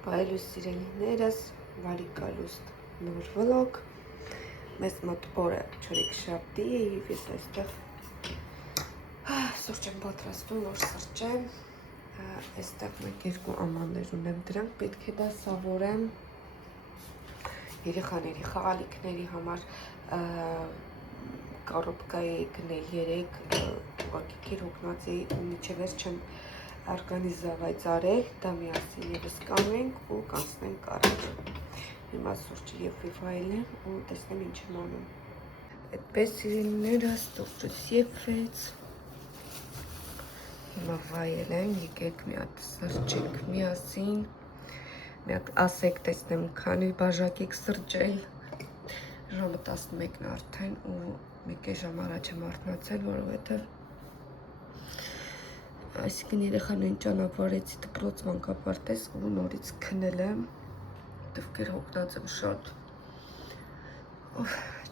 Բարև սիրելիներս, վարիկալուստ նոր վլոգ, մեզ մոտ օրը չորեքշաբթի է և ես այստեղ սուրճ եմ պատրաստում, որ սրճեմ, այստեղ մեկ երկու ամաններ ունեմ, դրանք պետք է դասավորեմ երեխաների խաղալիքների համար, կառոպկայի գնել 3 ուղղակի հոգնած էի ու միջև վերջ չեմ օրգանիզացրել, դա միասին ևս կանենք ու կանցնենք առաջ։ Հիմա սուրճը և վայելեմ ու տեսնեմ ինչ եմ անում։ Այդպես սիրելիներս սուրճս եփվեց։ Հիմա վայելենք, եկեք մի հատ սրճենք միասին։ Մի հատ ասեք տեսնեմ քանի բաժակ եք սրճել։ Ժամը 11-ն արդեն ու մեկ ժամ առաջ եմ արթնացել, որովհետև այսինքն երեխաներին ճանապարհեցի դպրոց մանկապարտեզ ու նորից քնել եմ, դվկեր հոգնած եմ շատ,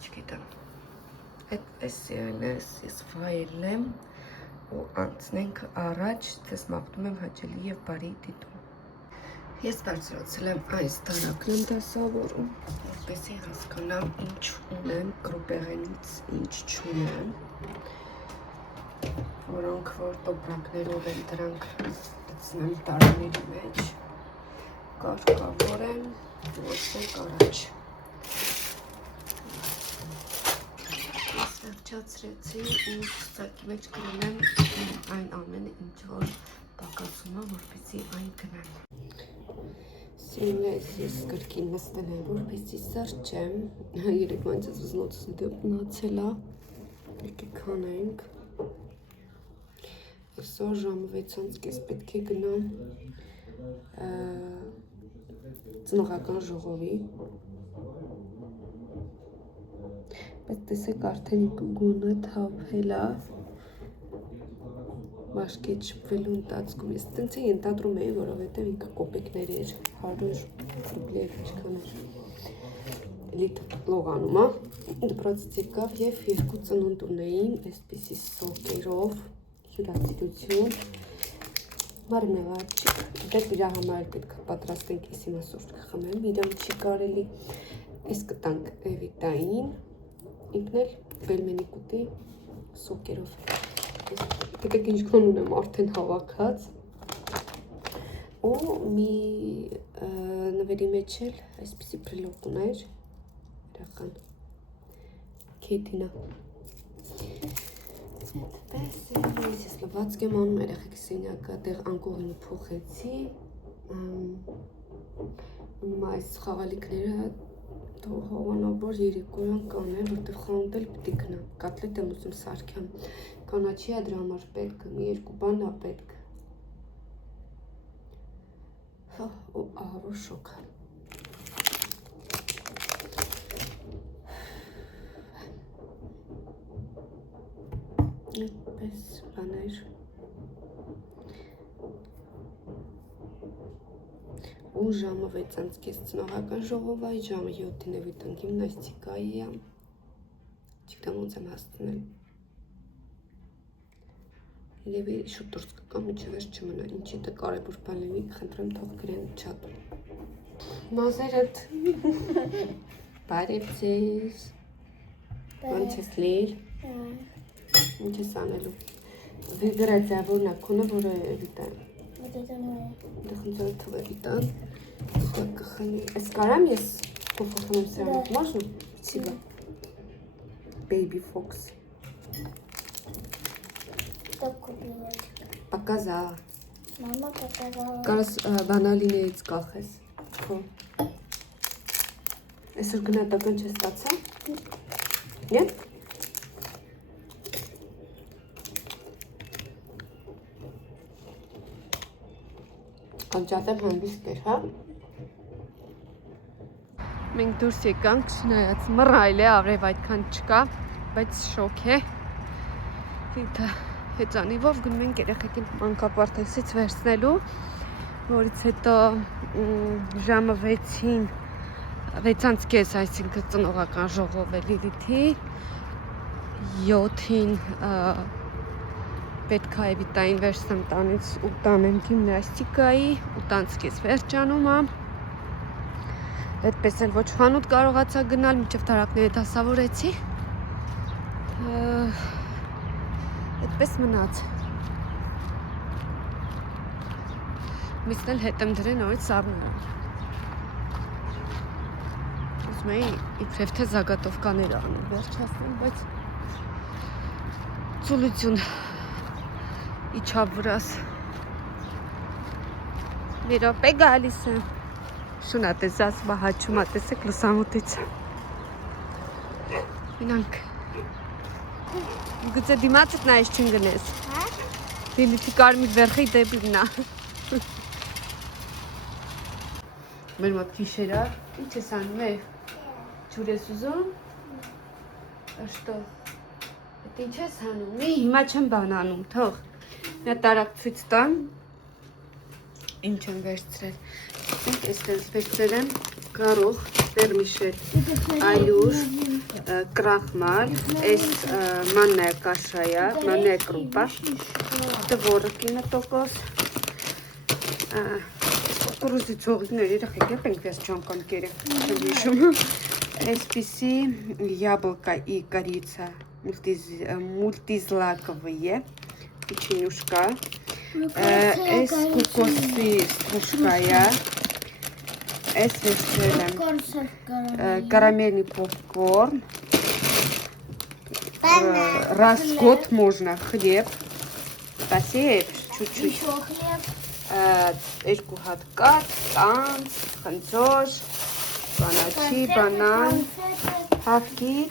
չգիտեմ, այդպես սիրելիներս ես վայելեմ ու անցնենք առաջ, ձեզ մաղթում եմ հաճելի և բարի դիտում։ Ես բարձրացել եմ այս տարակն եմ դասավորում, որպեսզի հասկանամ ինչ ունեմ գրուպեղենից, ինչ չունեմ, որոնք որ տոպրակներով են դրանք դցնեմ տարաների մեջ, կարգավոր եմ, ոսենք առաջ։ Ես վերջացրեցի ու սակի մեջ կրնեմ այն ամենը ինչ որ պակասում է, որպեսզի այն գնեմ։ Սիրելիներս ես կրկին նստել եմ, որպեսզի սրճեմ, երեկոյան ձեզ ուզնոցս մնացել է, եկեք հանենք։ Այսօր ժամը 6:30 պետք է գնամ ծնողական ժողովի, բայց տեսեք արդեն գունը թափել է, մաշկի շփվելու ընթացքում, ես տենց է ենթադրում էի, որովհետև ինքը կոպեկներ էր, 100 ռուբլի էր, ինչքան էր, էլի լողանում է, դպրոցից եկավ և 2 ծնունդ ունեին, այսպիսի սոկերով, հյուրասիրություն, մարմելադչիկ, դե իրա համար պետք է պատրաստենք, ես հիմա սուրճ կխմեմ, իրան չի կարելի, այս կտանք Էվիտային, ինքն էլ բելմենի կուտի սոկերով, դեպեք ինչքան ունեմ արդեն հավաքած, ու մի նվերի մեջ էլ այսպիսի պրիլոկ ուներ, իրական, կեդինա, այդպես ես լվացք եմ անում, երեխեք սենյակը դեղ անկողին փոխեցի, այս խաղալիքները հավանաբար երեկոյան կանեմ, որտեղ խանութ էլ պիտի գնամ, կատլետ եմ ուզում սարքեմ, կանաչի է դրա համար պետք, մի երկու բան է պետք, ու ահավոր շոկ է։ Այդպես բաներ, ու ժամը 6:30 ծնողական ժողով է, ժամը 7-ին Էվիտան գիմնաստիկայի է, չգիտեմ ոնց եմ հասցնել, երևի շուտ դուրս կգամ, մինչև վերջ չմնա, ինչի դա կարևոր բան լինի, խնդրեմ թող գրեն չաթում։ Մազերդ, բարև ձեզ, ոնց ես լիր, ինչ ես անելու, վիբրացիա որն է քոնը, որը Էվիտան, դե խնդրեմ թող Էվիտան, կխնի, այս կարամ ես փոխախնում սրանով, можно? Спасибо. Baby Fox. Что купила? Показала. Мама показала. Կարաս բանալիներից կախես, քո։ Այսօր գնահատական չես ստացա? Нет? Անջատել հանգիստ էր, հա? Մենք դուրս եկանք, չնայած մռայլ է, արև այդքան չկա, բայց շոկ է։ Հեծանիվով գնում ենք երեխեքին մանկապարտեզից վերցնելու, որից հետո ժամը 6:30, այսինքն ծնողական ժողով է Լիլիթի, 7-ին պետք է էվիտային վերցնեմ տանից ու տանեմ գիմնաստիկայի ու տանց կես վերջանում եմ։ Այդպես էլ ոչ խանութ կարողացա գնալ, մինչև տարակները դասավորեցի։ Այդպես մնաց։ Միսն էլ հետ եմ դրել նորից սառները։ Ուզում էի իբրև թե զագատովկաներ անել, վերջացնեմ, բայց ծուլություն իջավ վրաս։ Մի րոպե գալիս եմ։ Շունա տեսած բահաչում ատեսեք լուսամուտից։ Մինանք։ Գուցե դիմացդ նայես չընկնես։ Հա? Դիլիթի կարմիր վերխի դեպինա։ Մեր մոտ գիշերա, ինչ ես անում է։ Ջուր ես ուզում։ Աշտո։ Այդ ինչ ես անում։ Մի հիմա չեմ բան անում, թող։ Մի տարակ ցույց տամ։ Ինչ եմ վերցրել։ Այստեղ վերցրել եմ գարող, վերմիշել, այլուր, կրախմալ, այս մաննայա կաշայա, մաննայա կրուպա, տվորը 9%, կուրուզի ծողիկներ երախեք ենք վերջ ճամկանքերը, չեմ հիշում, այսպիսի яблоко и корица мультизлаковые, печенюшка, այս կոկոսի ստրուշկայա, այս վերցրել եմ карамельный попкорн, раскот можно, хлеб, посеешь чуть-чуть, երկու հատ կաթ, տանց, խնձոր, բանաչի, բանան, հավկիթ,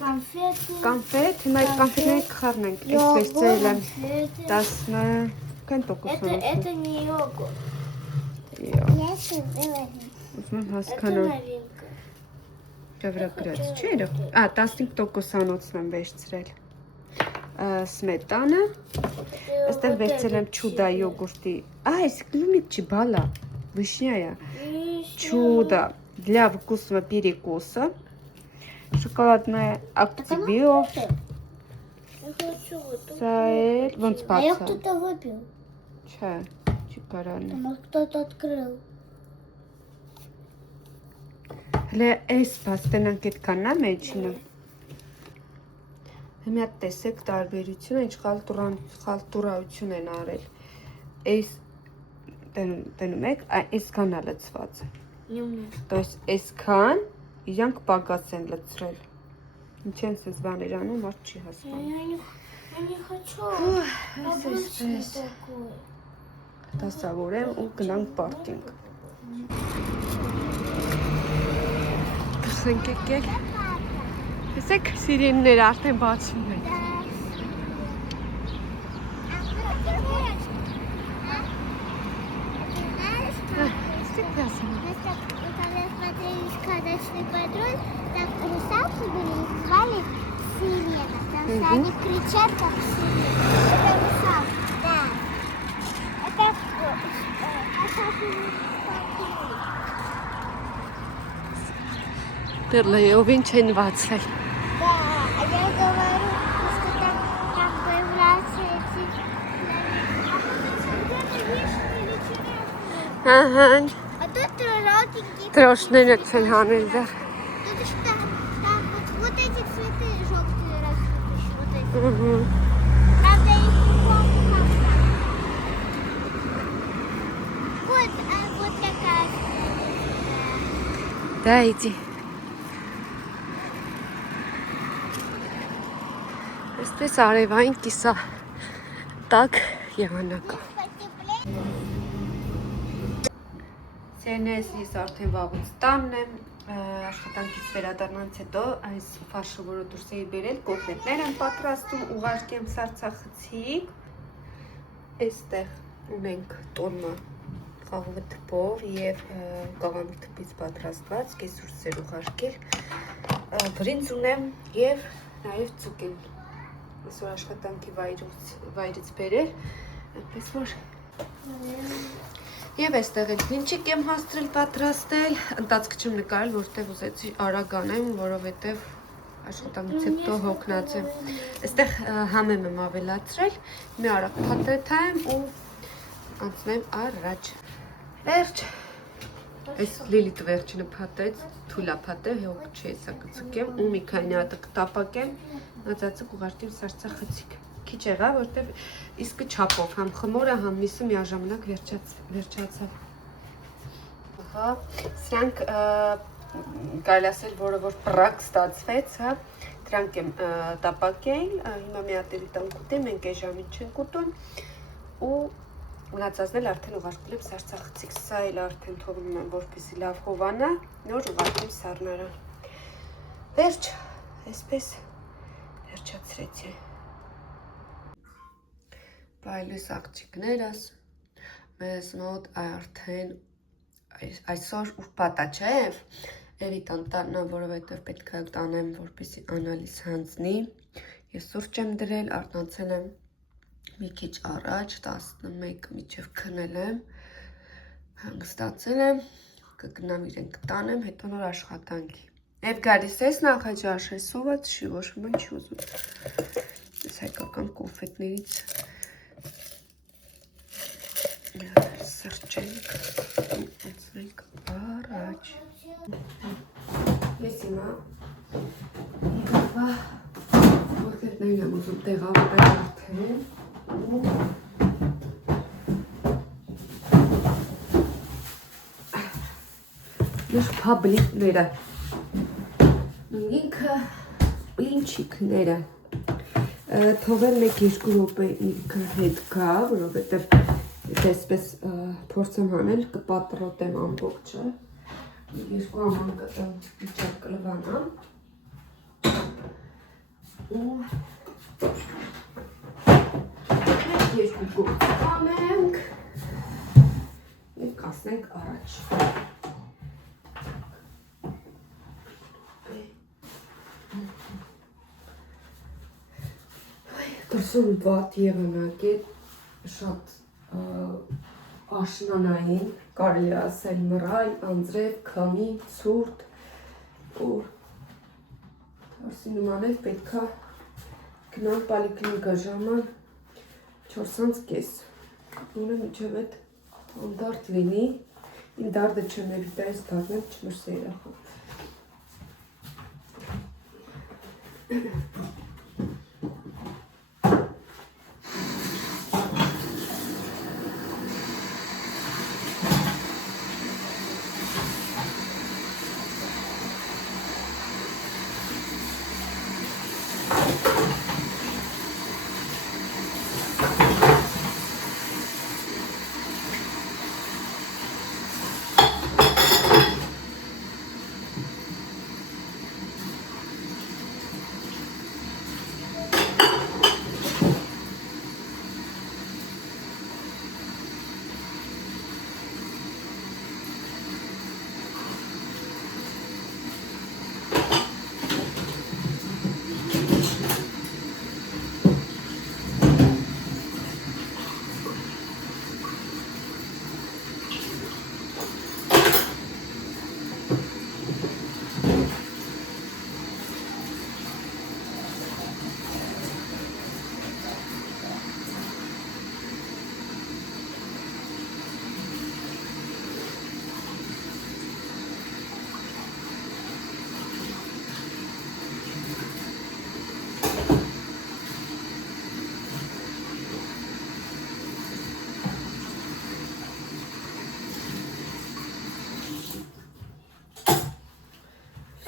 կանֆետ, հիմա այդ կանֆետները կխառնենք, այս վերցրել եմ 10%. Это не йогурт. Ուզում եմ հասկանալ, վրա գրած չէ երբ, 15%-անոցն եմ վերցրել, սմետանը, այստեղ վերցրել եմ չուդա յոգուրտի, այս клюмик чебала, вишняя, чудо для вкусного перекуса, шоколадное активио, саэль, вон А я спаца, кто-то выпил. чай, чикараны. Там кто-то открыл. Հլե այս պաստենանք էդ կաննա մեջինը։ Հիմա տեսեք տարբերությունը, ինչ խալտուրայություն են արել։ Այս տենում եք, այս կանա լծված է։ То есть այսքան իրանք պակաս են լծրել։ Ինչ են սեզ բաներ անում, մարդ չի հասկանում։ Я не хочу. Այս Обычный էսպես такой. դասավորեմ ու գնանք պարտինք։ Կսենք եկել։ Տեսեք սիրենները արդեն բացվում են։ Когда смотрели «Сказочный патруль», там русалки были, их звали Сирена, потому что они кричат, как сирена. Это русалки, да. Это «Сказочный патруль». Դեռլեյովին չեն բացվել։ Да, а я говорю, что там появляются эти... А тут вишни или черешни. Ահա, А тут желтенькие. տրոշները չեն հանել դեռ։ Тут еще там вот эти цветы желтые растут еще, вот эти. Правда, их неплохо. Вот, вот такая. Դա իդի։ Այսպես արևային կիսա տակ եղանակա։ Սերնես ես արդեն վաղուց տանն եմ, աշխատանքից վերադառնանց հետո այս ֆարշը, որը դուրս էի բերել, կոտլետներ եմ պատրաստում, ուղարկեմ սարցախցիկ։ Այստեղ ունենք տոնը կաղավի թփով եւ կաղամի թփից պատրաստված կեսուրսեր ուղարկել, բրինձ ունեմ եւ նաեւ ծուկին։ Այսօր աշխատանքի վայրից բերել, այնպես որ Եվ այստեղ էլ հինչիկ եմ հաստրել պատրաստել, ընտածք չեմ նկարել, որտեղ ուզեցի արագ անեմ, որովհետև Աշխատանքից հետո հոգնած եմ։ Այստեղ համեմ եմ ավելացրել, մի արագ փաթեթեմ ու անցնեմ առաջ։ Վերջ։ Այս Լիլիթ վերջինը փաթեց, թույլա փաթե, հոգ չի սա կցկեմ ու մի քանի հատ կտապակեմ, մածածը կուղարկեմ սարսախցիկ։ Քիչ եղա, որտեղ իսկը չափով, համ խմորը, համ միսը միաժամանակ վերջացավ։ Ահա, սրանք կարելի ասել, որ պրակ ստացվեց, հա, դրանք եմ տապակել, հիմա մի հատ էլի տան կուտեմ, մենք այս ժամին չենք ուտում ու մնացածն էլ արդեն ուղարկել եմ սարսախցիկ, սա էլ արդեն թողնում եմ, որպեսզի լավ հովանա, նոր ուղարկեմ սառնարան։ Վերջ, այսպես վերջացրեցի։ Բայլույս աղջիկներս, մեզ մոտ արդեն այսօր ուրբաթ է, չէ՞, Էվիտան տանա, որովհետև պետք է տանեմ, որպեսզի անալիզ հանձնի։ Ես սուրճ եմ դրել, արթնացել եմ մի քիչ առաջ, 11 մինչև քնել եմ, հանգստացել եմ, կգնամ իրեն կտանեմ, հետո նոր աշխատանքի։ Եվ գալիս ես նախաճաշ, ես սոված չի, ոչ ոք չի ուզում։ Ես հայկական կոնֆետներից սրճենք, եցնենք առաջ։ Ես հիմա կոնֆետներին եմ ուզում տեղավորել արդեն։ Ես փաբլիկները, ինքը բլինչիկները, թողել 1-2 րոպե ինքը հետ գա, որովհետև այսպես փորձեմ հանել, կպատրոտեմ ամբողջը, 2 աման կտամ իջակ կլվանա ու երկու գործ կանենք և կասնենք առաջ։ Դրսում վատ եղանակ է, շատ աշնանային, կարելի ասել մռայլ, անձրև, քամի, ցուրտ ու դրսի նման էլ պետքա գնալ պոլիկլինիկա ժամը 4:30, ունը միջև էդ անդարդ լինի, իմ դարդը չնևիտա ես դարնեմ չմրսե երախով։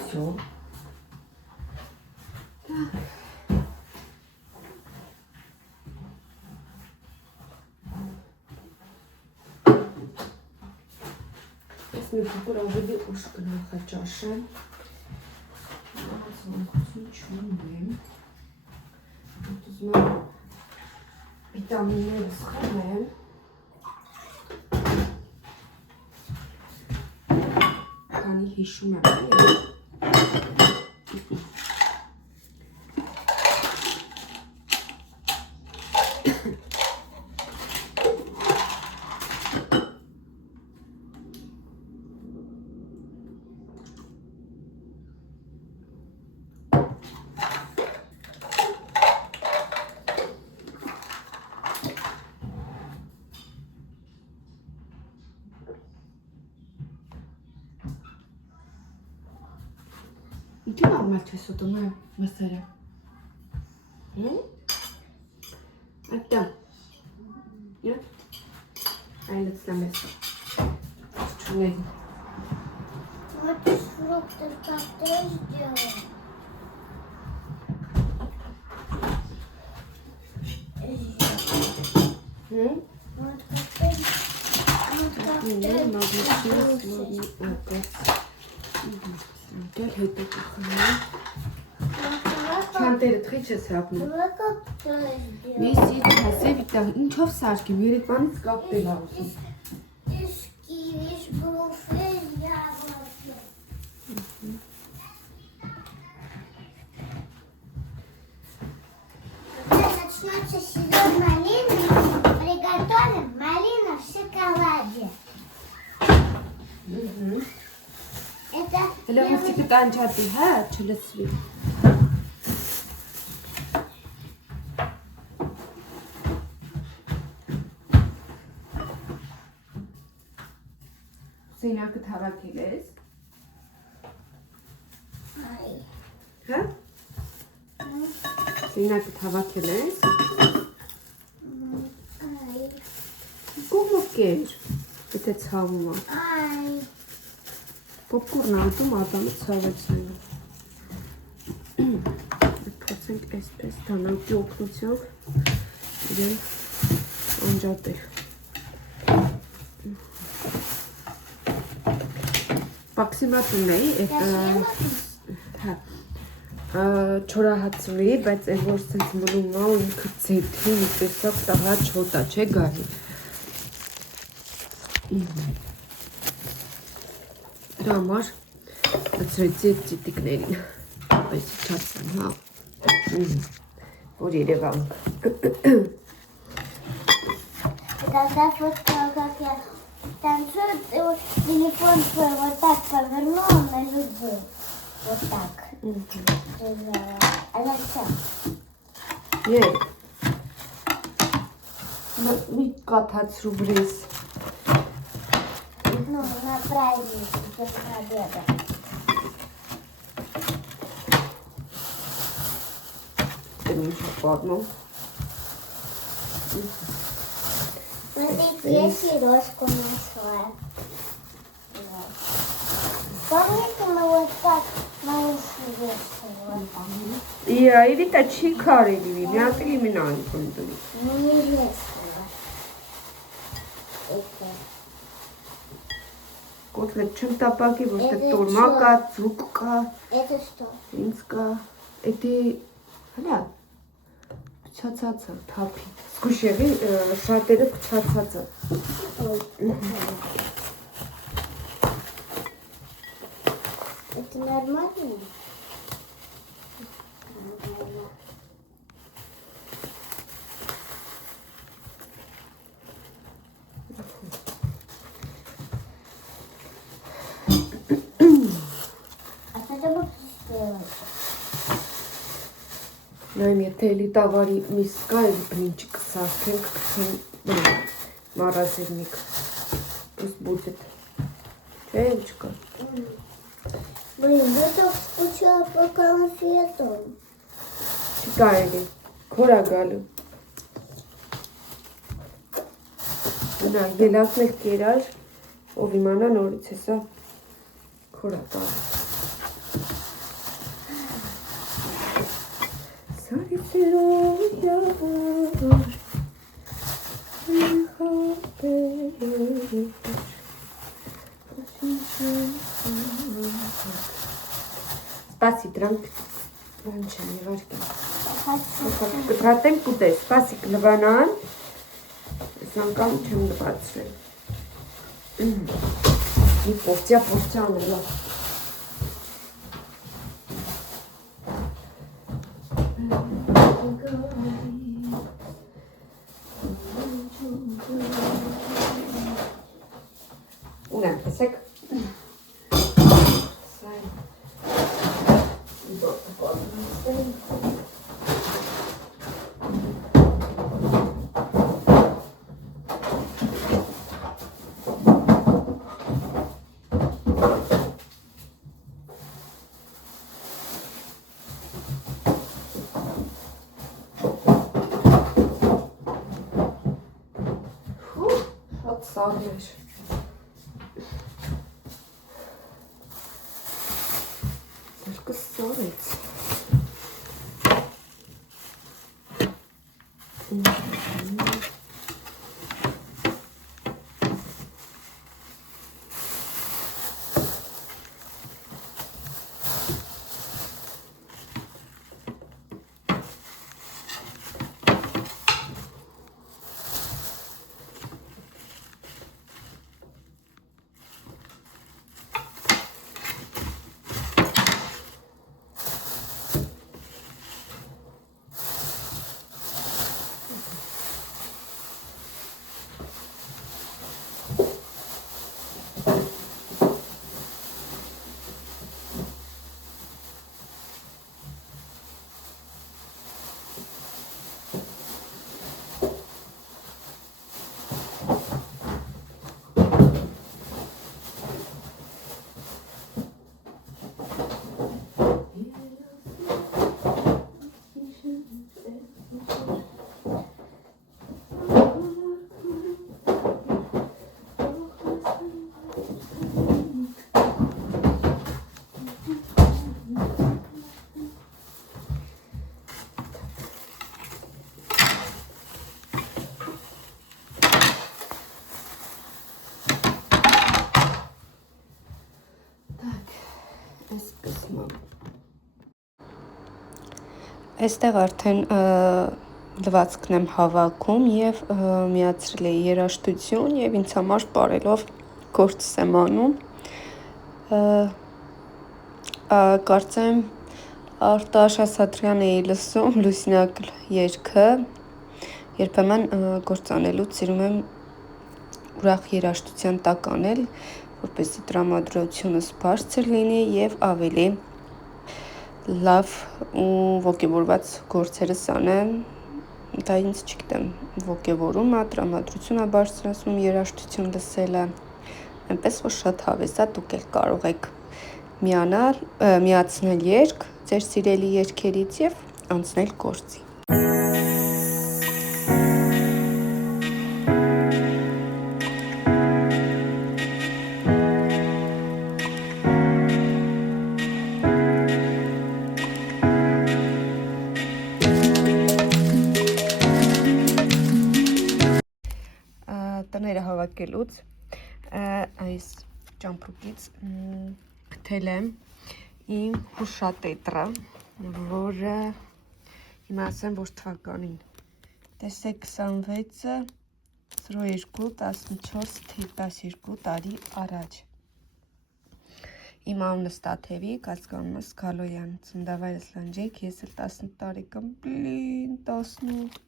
Все. Так. Ես մի փոքր ավելի ուշ կնախաճաշեմ։ Զանգություն չունեմ։ Ուզում եմ վիտամինները սխալեմ։ Քանի հիշում եմ։ Ինչու՞ normal չես ուտում մսերը։ Այդտեղ։ Այլեցնեմ ես։ Չունեի։ Вот из фруктов коктейль сделала. Вот коктейль. Գալ հետո կխմեմ։ Չանտերը թղի չես հապնում։ Давай коктейль сделаем. Մեսի հասև իտա ինչով սարքեմ, երեկվանից կապտել ավսում։ Из киви, из груши, из яблоки. Когда начнется сезон малины, приготовим малину в шоколаде. Это Հələ մուստիկը տանչատի, հա, չլսվի։ Սենակը թավակել ես։ Ай. Հա։ Սենակը թավակել ես։ Ай. Կողմով կեր, եթե ցավում է։ Ай. Պոպկորն ատում ատամը ցավեցնելու։ Փորձենք այսպես դանակի օգնությամբ իրեն անջատել։ Պաքսիմատուն էի, հա, չորահացվի, բայց այն որ սենց մնում է ու ինքը ձեթի մի տեսակ տաղա չոտա, չէ գարի։ Դրա համար լցրեցի այդ ծիտիկներին, այս իչացան, հա, որ երևանք։ Когда фоткала, как я танцую, ты вот телефон свой вот так повернула на любую. Вот так. А я все. Եվ, մի կաթացրու վրես։ Ну, на праздник, после обеда. Դեմ ինչ պատմում։ Смотрите, я сережку нашла. Вот. Помните, мы вот так на уши вешали? Իրիտա չի կարելի, մի հատ իմինան կնդուի։ Ну, не вешала. Это. Կոթլետ չեմ տապակի, որ թե տորմա կա, ձուկ կա, Это что? ինձ կա, էդի, հլա, փչացածը, թափի, զգուշեղի շատերը փչացածը։ Ой, это нормально? Нормально. А что ты будешь делать? Նայմ եթե էլի տավարի միս կա, էլի բնինչի կսարքենք, կքսեն մարազերնիկ, պուս բուզետ, չէ, ինչ կա։ Блин, я так скучала по конфетам. Չկա էլի, քորա գալու։ Նա ելակներ կերար, ով իմանա նորից հեսա քորա տար։ Սարիցերով յավար, Սպասի, դրանք բան չեն եվարկեն։ Կտրատեմ կուտես, սպասի կլվանան, ես անգամ չեմ լվացրել։ Մի պորցյա անելա։ Ունեմ, տեսեք։ սառներ։ Ձերքս սառեց։ Այստեղ արդեն լվացքն եմ հավաքում և միացրել էի երաժշտություն և ինձ համար պարելով գործս եմ անում։ Կարծեմ Արտաշ Ասատրյանը էի լսում Լուսինակ երգը, երբեմն գործանելուց սիրում եմ ուրախ երաժշտության տակ անել, որպեսզի տրամադրությունս բարձր լինի և ավելի լավ ու ոգևորված գործերս անեմ, դա ինձ չգիտեմ, ոգևորում է, տրամադրություն է բարձրացնում երաժշտություն լսելը, այնպես որ շատ հավես է, դուք էլ կարող եք միացնել երգ ձեր սիրելի երգերից և անցնել գործի։ Տները հավաքելուց այս ճամփորդից գտել եմ իմ հուշատետրը, որը հիմա ասեմ որ թվականին, տեսեք 26/02/14 տարի առաջ։ Իմ անունը Ստաթևիկ, ազգանունս Գալոյան, ծննդավայրս Լանջեկ, ես էլ 18 տարեկան, 18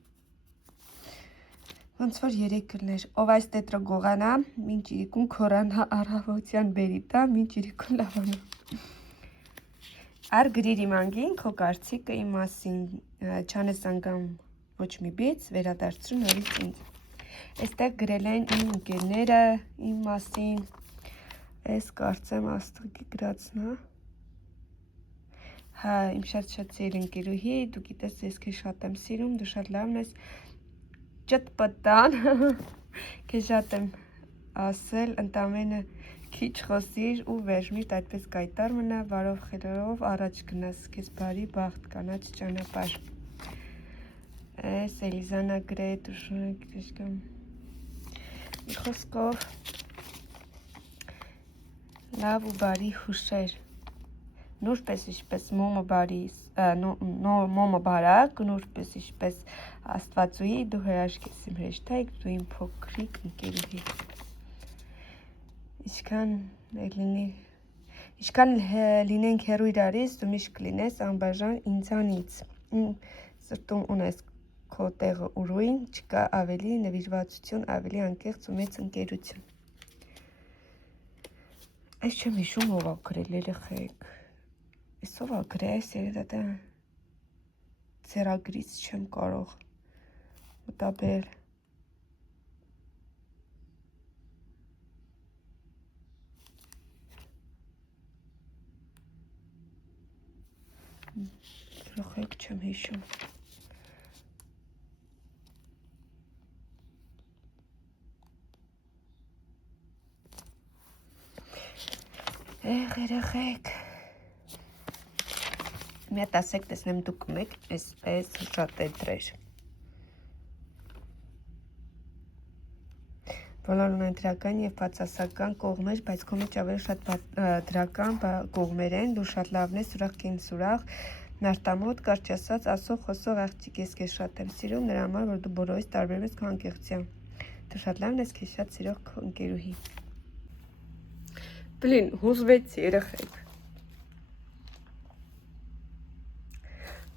ոնց որ 3 կլներ, ով այս տետրը գողանա, մինչ իրիկուն քորանա առավոտյան բերի տա, մինչ իրիկուն լավանա։ Ար գրիր իմ անգին, քո կարծիքը իմ մասին, չանես անգամ ոչ մի բիծ, վերադարձրու նորից ինձ։ Այստեղ գրել են իմ ընկերները իմ մասին, այս կարծեմ աստղի գրածն է։ Հա, իմ շատ սիրելի ընկերուհի, դու գիտես ես քեզ շատ եմ սիրում, դու շատ լավն ես, ճտպտան, քեզ շատ եմ ասել, ընդամենը քիչ խոսիր ու վերջմիշտ այդպես կայտար մնա, բարով խելրով առաջ գնաս, քեզ բարի բախտ, կանաչ ճանապարհ։ Այս Էլիզանա գրետ ու մի խոսքով լավ ու բարի հուշեր, նուրպես ինչպես մոմը բարակ, նուրպես ինչպես աստվածուհի, դու հրաշք ես իմ հեշտայք, դու իմ փոքրիկ ընկերուհի։ Ինչքան լինենք հեռու իրարից, դու միշտ կլինես անբաժան ինձանից, իմ սրտում ունես քո տեղը ուրույն, չկա ավելի նվիրվածություն, ավելի անկեղծ ու մեծ ընկերություն։ Այս չեմ հիշում ով ա գրել, երեխեք, այս ով ա գրել, այս երեդատը ձեռագրից չեմ կարող մտաբերել։ Երեխեք չեմ հիշում։ Երեխեք։ Մի հատ ասեք, տեսնեմ դուք մեկ, այսպես շատ էտրեր։ Բոլորն ունեն դրական և բացասական կողմեր, բայց քո մեջ ավելի շատ դրական կողմեր են, դու շատ լավն ես, ուրախ կինս ուրախ, նարտամոտ, կարճ ասած, ասող խոսող աղջիկ, ես քեզ շատ եմ սիրում, նրա համար, որ դու բոլորից տարբերում ես քո անկեղծությամբ։ Դու շատ լավն ես, քեզ շատ սիրող քո ընկերուհի։ Բլին, հուզվեցի երեխեք։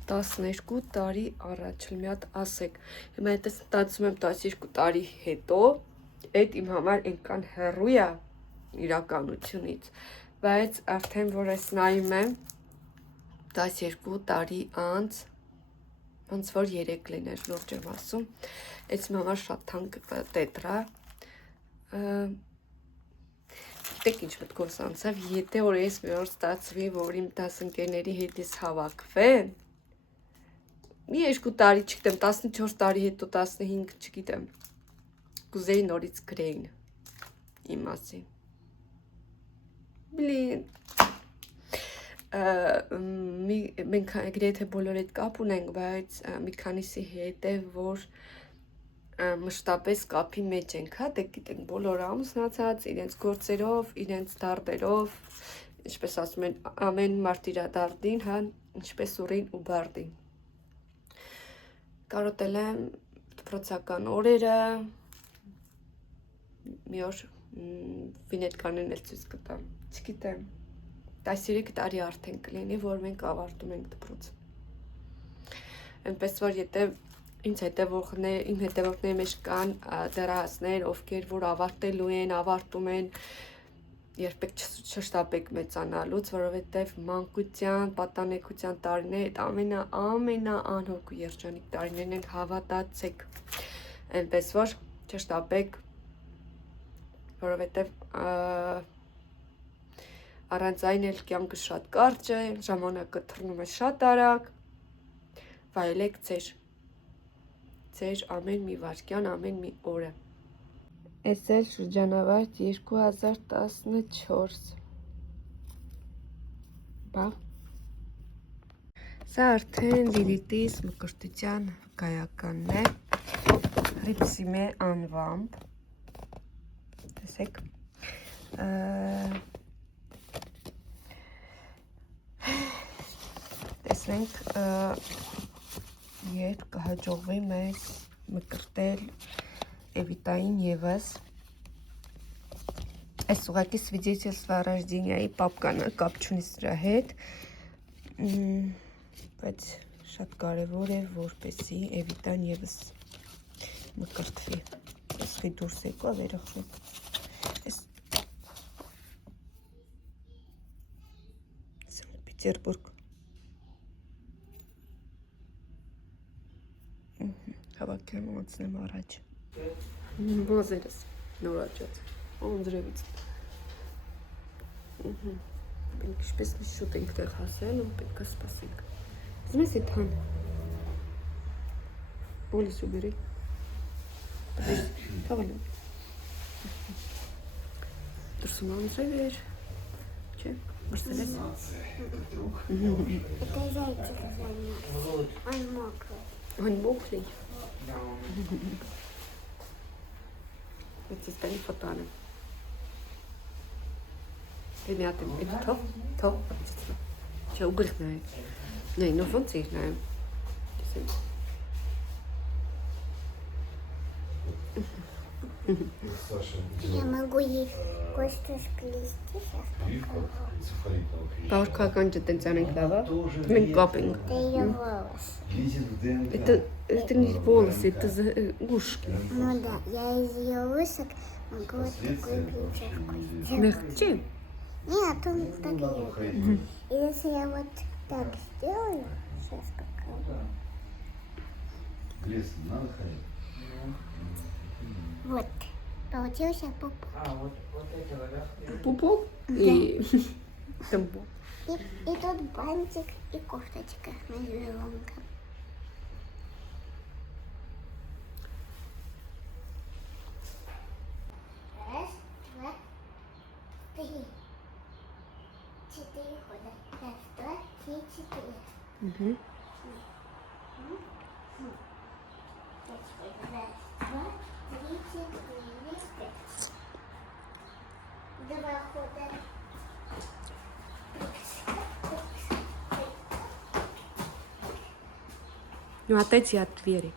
12 տարի առաջ, մի հատ ասեք, հիմա եթե ստացում եմ 12 տարի հետո, այդ իմ համար այնքան հեռու է իրականությունից, բայց արդեն որ ես նայում եմ 12 տարի անց, ոնց որ 3 լիներ, լուրջ եմ ասում, այդ իմ համար շատ թանկ տետր է, գիտեք ինչ մտքովս անցավ, եթե որ ես մի օր ստացվի, որ իմ դասընկերների հետ ես հավաքվեմ, մի 2 տարի, չգիտեմ, 14 տարի հետո 15, չգիտեմ, կուզեի նորից գրեին իմ մասին։ Բլին, մենք գրեթե բոլոր այդ կապ ունենք, բայց մի քանիսի հետ է, որ մշտապես կապի մեջ ենք, հա, դեք գիտենք, բոլորը ամուսնացած, իրենց գործերով, իրենց դարդերով, ինչպես ասում են, ամեն մարդ իր դարդին, հա, ինչպես ուռին ու բարդին։ Կարոտել եմ դպրոցական օրերը, մի օր վինետկաներն էլ ցույց կտամ, չգիտեմ, 13 տարի արդեն կլինի, որ մենք ավարտում ենք դպրոցը։ Այնպես որ եթե իմ հետևորդների մեջ կան դեռահասներ, ովքեր որ ավարտելու են, ավարտում են, երբեք չշտապեք մեծանալուց, որովհետև մանկության, պատանեկության տարիները ամենաանհոգ ու երջանիկ տարիներն են, հավատացեք, այնպես որ չշտապեք, որովհետև առանց այն էլ կյանքը շատ կարճ է, ժամանակը թռնում է շատ արագ, վայելեք ձեր ամեն մի վայրկյան, ամեն մի օրը։ Էս էլ շրջանավարտ 2014։ Բա։ Սա արդեն Լիլիթիս մկրտության վկայականն է, Ռիպսիմե անվամբ, տեսեք, տեսնենք, երբ կհաջողվի մեզ մկրտել Էվիտային ևս, այս ուղղակի свидетельство о рождении պապկան է, կապ չունի սրա հետ, բայց շատ կարևոր է, որպեսզի Էվիտան ևս մկրտվի, եսքի դուրս եկա վերախում, Սանտ Պետերբուրգ, հավաքյան ոնցնեմ առաջ, բոզերս, նորաճած, անձրևից, ինչպես մի շուտ ենք տեղ հասել, ու պետք է սպասենք, զմես էդ հան, բոլիս ու բերի, թավան եմ, դրսում անձրև էր, չէ, մրսել ես, он мокрый. Вот здесь стоит фотоны. Ребята, это топ. Че, уголь знает. Не, ну вон цих знаем. Я могу ей кое-что сплести сейчас. Паушка тенцианен клава. Мен копинг. Это ее волосы. Это не волосы, это ушки. Ну да, я из ее лысок могу вот такую прическу сделать. Мягче? Нет, он так и есть. И если я вот так сделаю, сейчас покажу. Вот, получился пупок. Пупок и тампон. И тут бантик и кофточка с медвежонком. Раз, два, три. 4 хода. Раз, два, три, 4. Угу. Раз, два, три, 4, 5. 2 хода. Ну, отойди от двери.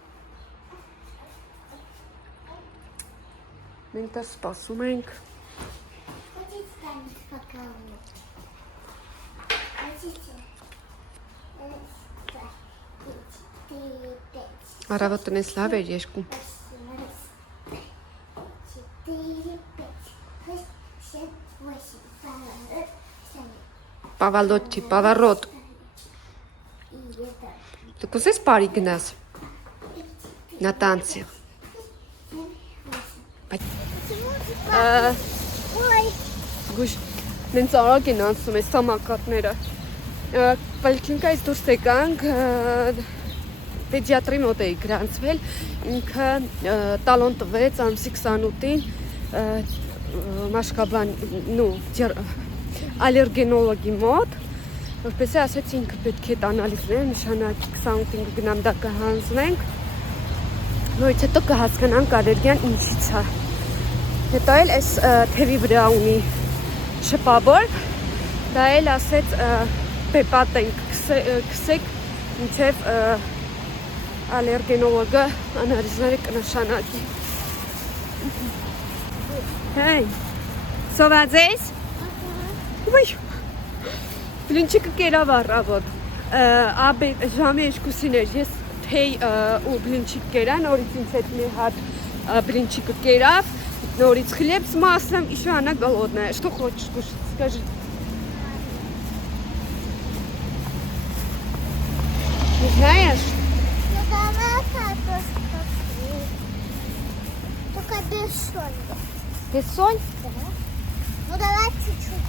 Մենք դա սպասում ենք։ Хотите танец покажу? Хотите? Раз, два, три, 4, 5. Առավոտնես լավ էր երկու։ 4, 5, 6, 7, 8. Павալոթի, պավարոտ։ И это. Դու կուզես բարի գնաս։ На танцы։ Ой. Գուշ, նենց արագ են անցնում այս համակատները։ Պալիքլինիկայից դուրս եկանք, պեդիատրի մոտ էի գրանցվել, ինքը տալոն տվեց ամսի 28-ին մաշկաբան, ալերգենոլոգի մոտ, որպեսզի ասեց ինքը պետք է անալիզներ, նշանակի 28-ին գնամ դա կհանձնենք, նորից հետո կհասկանանք ալերգիան ինչից է։ Հետո էլ այս թևի վրա ունի շպաբոր, դա էլ ասեց պեպատ ենք կսեք, մինչև ալերգենոլոգը անալիզները կնշանակի։ Հեյ, սոված ես? Ոյ, բլինչիկը կերավ առավոտ, ժամի 2-ին էր, ես թեյ ու բլինչիկ կերա, նորից ինձ հետ մի հատ բլինչիկը կերավ, նորից хлеб с маслом, еще она голодная. Что хочешь кушать? Скажи. Не знаешь? Ну давай картошку. Только без соли. Без соль? Да. Ну давай чуть-чуть.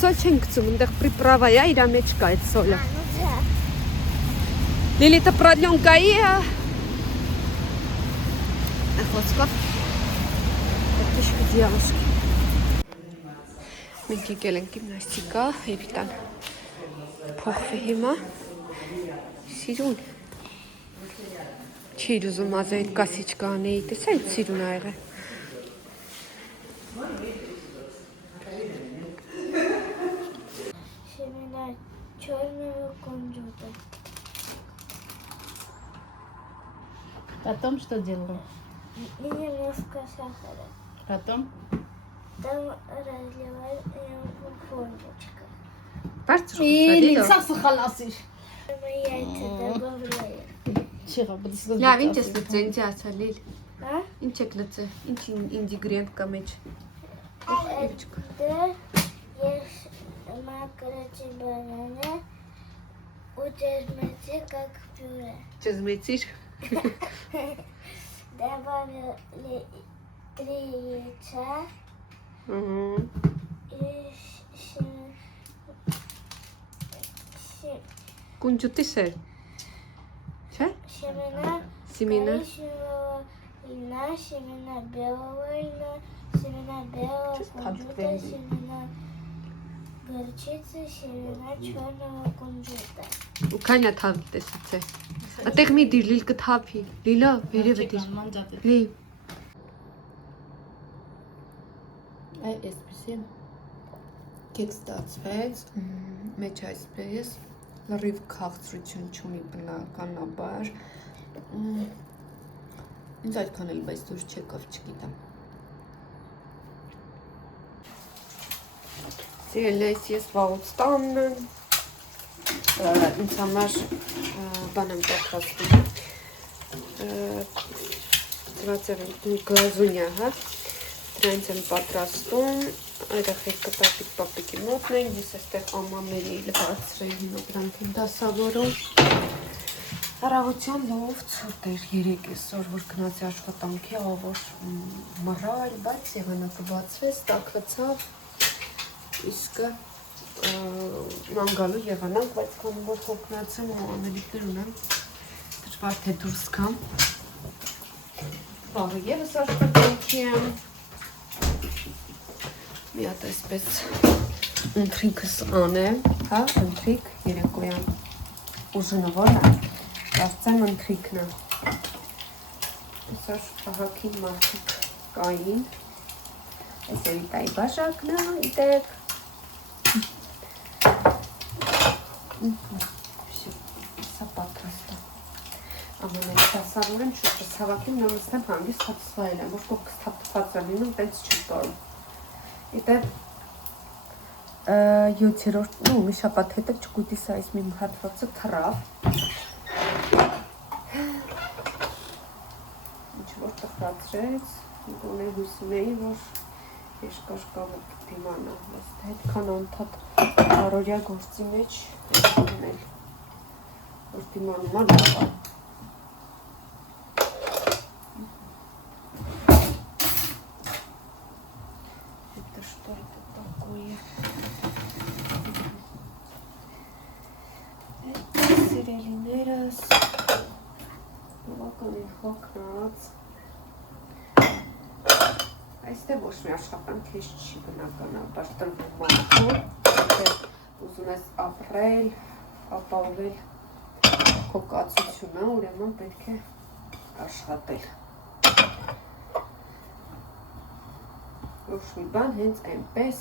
Соль չենք գցում, այնտեղ приправа է, իր մեջ կա այդ սոլը։ Ну да. Лилита продленкայի է։ Ախոսկով։ Этишки девушки։ Մենք եկել ենք գիմնաստիկա, Եվիտան փոխվի հիմա։ Սիրուն։ Չի ուզում ազա այդ կասիչկա անեի, տեսա այդ սիրուն ա եղել։ Семена черного кунжута. Потом что делаю? И немножко сахара. Потом Там разливаем формочка. Բարձր Или խոսալի։ сахар халасиш. Мы яйца добавляем. Чего буду сказать? Լավ, ինչ ես լծե, ինձ ասա Լիլ։ А? Ինչ եք լծե, ինչ ինդիգրենտ կա մեջ։ Это есть макроти бананы. Удержите как пюре. Չզմեցիր։ Добавили 3 яйца и Կունջուտի սեր։ Չէ։ семена Սիմինա։ коричневого льна, семена белого льна, семена белого Чё кунжута, спать семена горчицы, семена черного кунжута. Ու քանյա թավ տեսից է։ Այդտեղ մի դիր Լիլ կթափի։ Լիլա, վերևը դիր։ Манжаты. Լի։ Այսպեսի Կեկ ստացվեց, մեջ այսպես, լրիվ քաղցրություն չունի բնականաբար։ Ինձ այդքան էլ բայց դուր չեկավ, չգիտեմ։ Սիրելիս ես վաղուց տանն եմ, ինձ համար բան եմ պատրաստում, դրացև եմ գլազունյա, հա, դրանց եմ պատրաստում, երեխեքը պապիկի մոտն են, ես այստեղ ամաների լվացրել դրանք եմ դասավորում։ Առավոտյան լավ ցուրտ էր 3 այսօր, որ գնացի աշխատանքի, ավոր մռայլ, բայց եղանակը բացվեց, տաքացավ, իսկ ման գալու եղանանք, բայց քանի որ հոգնացեմ ու անելիքներ ունեմ, դժվար թե դուրս գամ։ Վաղը ևս աշխատանքի եմ։ Մի հատ այսպես ընթրիքս անեմ, հա, ընթրիք երեկոյան ուժինը ո՞րն է, կարծեմ ընթրիքն է։ Այսօր ահագին մարդիկ կային, այս Էվիտայի բաժակն է, իտեք։ Սա պատրաստ է։ Ամենից հասարուր եմ շուտս հավաքին նամստեմ հանգիստ հատսվայել եմ, ոչ կողքս թապտված է լինում, պենց չի կարում։ Իտեպ 7-րդ, մի շապատ հետը չկույտի սա այս մի հատվածը թռավ։ Ինչ-որ տխրացրեց, գոնե հույսում էի, որ երկար կավը դիմանա, բայց հետքան անդադ առօրյա գործի մեջ ունել, որ դիմանում ա լավ է։ Что это такое? Это սիրելիներս բավականին հոգնած այստեղ ոչ մի աշխատանք քեզ չի բնականաբար տրվում մարդու ուզում ես ապրել, ապահովել քո կացությունը, ուրեմն պետք է աշխատել ոչ մի բան հենց այնպես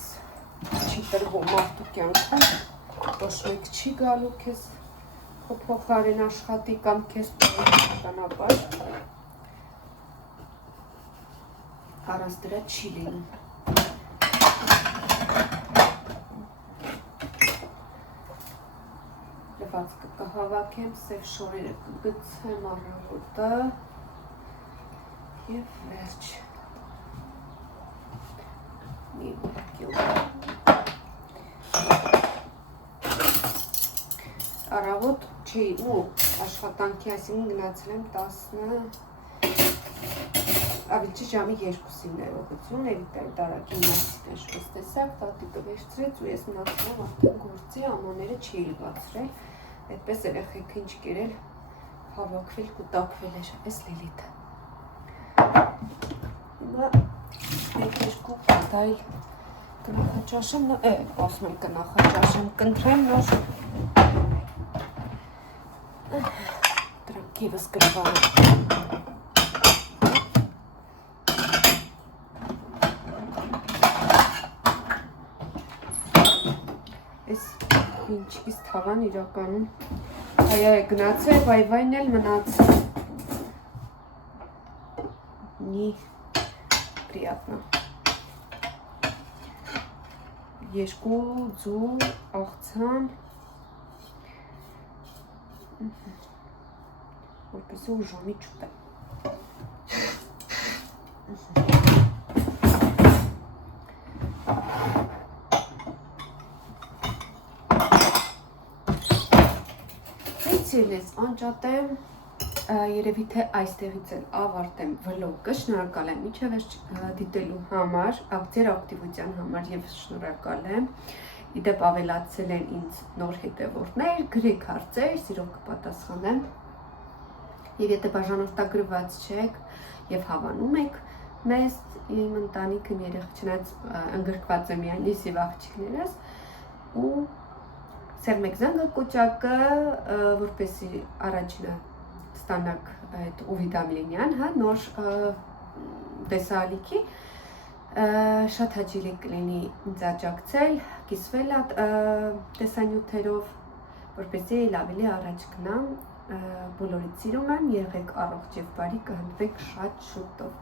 չի տրվում մարդու կյանքում, ոչ մեկ չի գալու քեզ քո փոխարեն աշխատի կամ քեզ բնականաբար առանց դրա չի լինում։ Լվացքը կհավաքեմ, սև շորերը կգցեմ առավոտը և վերջ։ Առավոտ չի ու աշխատանքի այսինքն գնացել եմ 10 ավելի ժամի 2-ին ներողություն, Էվիտայի դարակի մասին աշխոս տեսակ, տատիկը վերցրեց ու ես մնացել եմ արդեն գործի ամաները չի լվացրել, այդպես երեխեքը ինչ կերել, հավաքվել, կուտակվել էր, այս Լիլիթը։ Հիմա երկու կտայլ կնախաճաշեմ, ասում եմ կնախաճաշեմ, կընտրեմ նոր դրանք ևս գրվանը։ Այս ինչքից թաղան իրականում հայա է գնացել, վայվայն էլ մնացել։ Նի պրիատնա։ Երկու ձու աղցան որպեսի ուժամի չուտեմ։ Ես անջատեմ, երևի թե այստեղից էլ ավարտեմ վլոգը, շնորհակալ եմ մինչև վերջ դիտելու համար, ձեր ակտիվության համար և շնորհակալ եմ, իդեպ ավելացել են ինձ նոր հետևորդներ, գրեք հարցեր, սիրով կպատասխանեմ, և եթե բաժանորդագրված չեք և հավանում եք մեզ, իմ ընտանիքն երեխաչնայց ընդգրկված է միայն ես և աղջիկներս ու սերմեք զանգակոճակը, որպեսի առաջինը ստանաք այդ ուվիտամինյան, հա, նոր տեսալիքի, շատ հաճելի կլինի ինձ աջակցել, կիսվել տեսանյութերով, որպեսի ավելի առաջ գնամ, բոլորիդ սիրում եմ, եղեք առողջ և բարի, կհանդիպենք շատ շուտով։